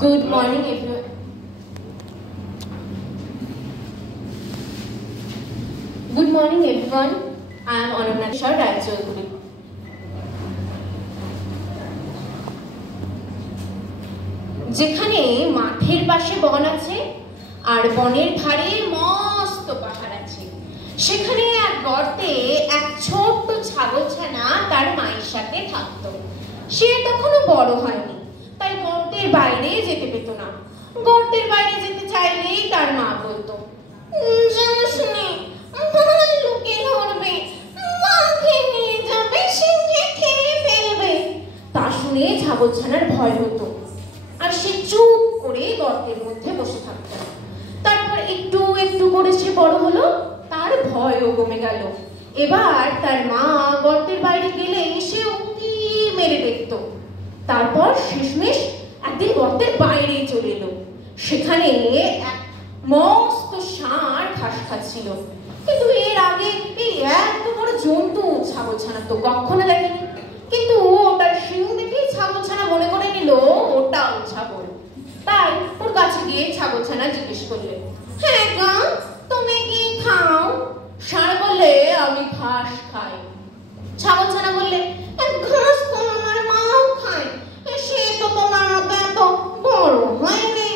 Good morning, everyone. Good morning, everyone. I am Anurnaksha Raychaudhuri. যেখানে মাঠের পাশে বন আছে আর বনের ধারে মস্ত পাহাড় আছে, সেখানে এক গর্তে এক ছোট্ট ছাগলছানা তার মায়ের সাথে থাকতো। সে তখনও বড় হয়নি, তাই গর্তের বাইরে যেতে পেত না। গর্তের বাইরে যেতে চাইলেই তার মা বলতো, লোকে ধরবে, মাকে নিয়ে যাবে, সিংহে খেয়ে ফেলবে। তা শুনে ছাগলছানার ভয় হতো, আর সে চুপ করে গর্তের মধ্যে বসে থাকতো। তারপর একটু একটু করে সে বড় হলো, তার ভয়ও কমে গেল। এবার তার মা গর্তের বাইরে গেলে সে উঁকি মেরে দেখতো। তারপর শেষমেশ একদিন গর্তের বাইরে চলে এলো। সেখানে এক মস্ত ষাঁড় ঘাস খাচ্ছিল, কিন্তু এর আগে এই এত বড় জন্তু ছাগলছানা তো কখনো দেখেনি। কিন্তু ওটার শিং দেখে ছাগলছানা মনে করে নিল ওটাও ছাগল। তাই ওর কাছে গিয়ে ছাগলছানা জিজ্ঞেস করলে, হ্যাঁ গা, তুমি কি খাও? ষাঁড় বললে, আমি ঘাস খাই। ছাগলছানা বললে, ঘাস তো আমার মাও খায়, সে তো তোমার মতো এত বড় হয়নি।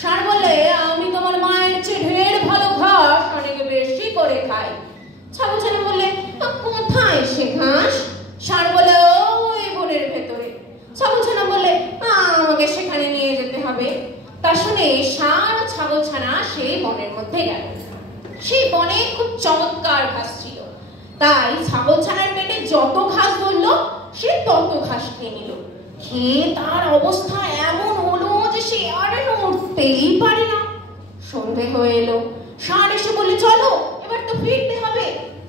ষাঁড় বললে, আমি তোমার মায়ের চেয়ে ঢের ভালো ঘাস অনেক বেশি করে খাই। ছাগলছানা বললে, কোথায় সে ঘাস? ষাঁড় বলে, ওই বনের ভেতরে। ছাগলছানা বললে, আমাকে সেখানে নিয়ে যেতে হবে। তা শুনে ষাঁড় ও ছাগলছানা সেই বনের মধ্যে গেল। সেই বনে খুব চমৎকার ঘাস ছিল, তাই ছাগলছানার পেটে যত ঘাস ধরলো সে তত ঘাস খেয়ে নিল। খেয়ে তার অবস্থা এমন হলো যে সে আর নড়তেই পারে না। সন্ধে হয়ে এলো। ষাঁড় এসে বললে, চলো এবার তো ফিরতে হবে।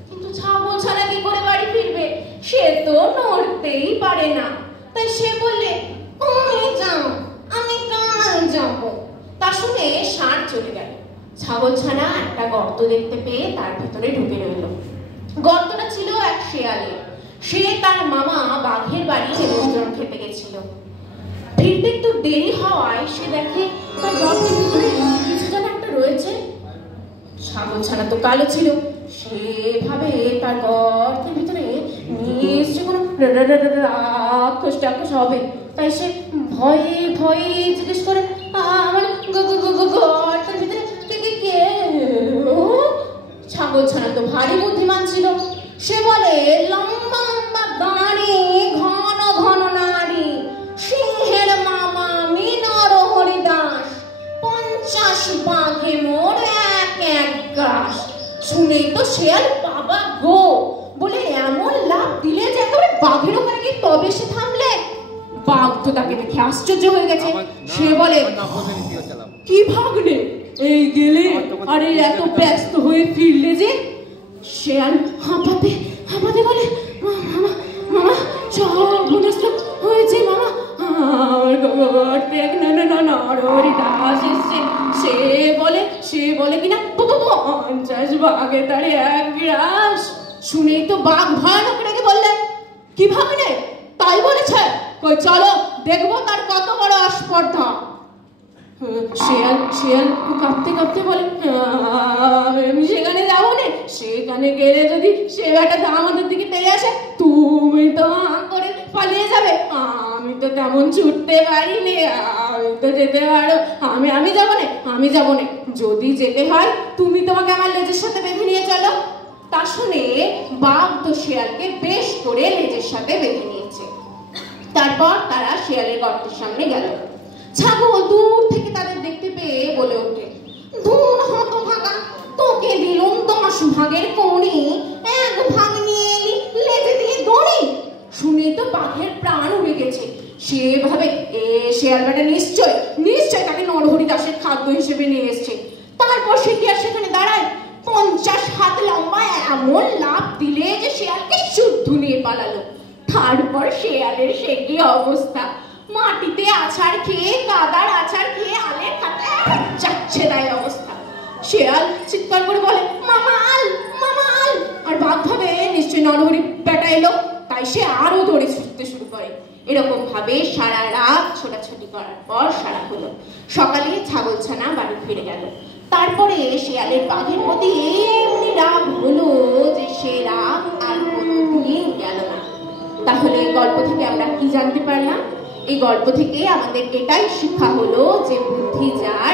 কিন্তু ছাগলছানা কি করে বাড়ি ফিরবে? সে তো নড়তেই পারে না। তাই সে বললে, তুমি যাও, আমি কাল যাব। তা শুনে ষাঁড় চলে গেল। ছাগলছানা একটা গর্ত দেখতে পেয়ে তার ভেতরে ঢুকে রইল। গর্তটা ছিল এক শেয়ালের। সে তার মামা বাঘের বাড়ি নিমন্ত্রণ খেতে গেছিল। ফিরতে একটু দেরি হওয়ায় সে দেখে তার গর্তের ভিতরে কিছু যেন একটা রয়েছে। ছাগলছানা তো কালো ছিল, সেভাবে তার গর্তের ভিতরে নিশ্চয় কোনো রাক্ষস টাক্ষস হবে। তাই সে ভয়ে ভয়ে জিজ্ঞেস করে, আমার গর্তের ভিতরে কে? ছাগলছানা তো ভারী বুদ্ধিমান ছিল। সে বলে, লম্বা লম্বা দাঁড়ি, ঘন ঘন নাড়ি, সিংহের মামা আমি নরহরি দাস, 50 বাঘে মোর এক এক গাছ। শুনেই তো শেয়াল বাবা গো বলে এমন লাভ দিলে যে একেবারে বাঘের ওখানে গিয়ে তবে সে থামলে। বাঘ তো তাকে দেখে আশ্চর্য হয়ে গেছে। সে বলে, কি ভাগলে, এই গেলে আর এত ব্যস্ত হয়ে ফিরলে যে? শেয়াল হাঁপাতে হাঁপাতে বলে, মামা মামা সর্বনাশ হয়েছে মামা, আমার গর্তে এক নরহরি দাস এসছে। সে বলে কিনা 50 বাঘে তারে এক গ্রাস। শুনেই তো বাঘ ভয়ানক রেগে বললে, কি ভাবলে, তাই বলেছে? কই চলো দেখবো তার কত বড় আস্পর্ধা। শেয়াল কাঁপতে কাঁপতে বলে, আমি সেখানে যাবো না। সেখানে গেলে যদি সে বেটাটা আমাদের দিকে তেড়ে আসে, তুমি তো করে পালিয়ে যাবে। আমি তো তেমন ছুটতে পারি না, আমি তো যেতে পারো। আমি যাবো না। যদি যেতে হয় তুমি তোমাকে আমার লেজের সাথে বেঁধে নিয়ে চলো। তা শুনে বাঘ তো শেয়ালকে বেশ করে লেজের সাথে বেঁধে নিয়েছে। তারপর তারা শেয়ালের গর্তের সামনে গেল। ছাগল দূর থেকে তাদের দেখতে পেয়ে বলে ওঠে, দূর হতভাগা, তোকে দিলুম 10 ভাগের কৌড়ি, 1 ভাগ নিয়ে এলি লেজে দিয়ে দড়ি। শুনে তো বাঘের প্রাণ উড়ে গেছে। সে ভাবে শেয়াল বেটা নিশ্চয় তাকে নরহরি দাসের খাদ্য হিসেবে নিয়ে এসছে। তারপর সে কি আর সেখানে দাঁড়ায়? 50 হাত লম্বা এমন লাভ দিলে যে শেয়ালকে শুদ্ধ নিয়ে পালালো। তারপর শেয়ালের সে কি অবস্থা, মাটিতে আছাড় খেয়ে, কাদার আছাড় খেয়ে আলের খাতে যাচ্ছে তাই অবস্থা। শেয়াল চিৎকার করে বলে, মামাল মামাল। আর বাঘ ভাবে নিশ্চয় নরহরি বেটা এলো, তাই সে আরো দৌড়ে ছুটতে শুরু করে। এরকম ভাবে সারা রাত ছোটাছুটি করার পর সারা হলো। সকালে ছাগলছানা বাড়ি ফিরে গেল। তারপরে শিয়ালের বাঘের প্রতি এমনি রাগ হলো যে সে রাগ আর কোনোদিন গেল না। তাহলে এই গল্প থেকে আমরা কি জানতে পারলাম? এই গল্প থেকে আমাদের এটাই শিক্ষা হলো যে বুদ্ধি যা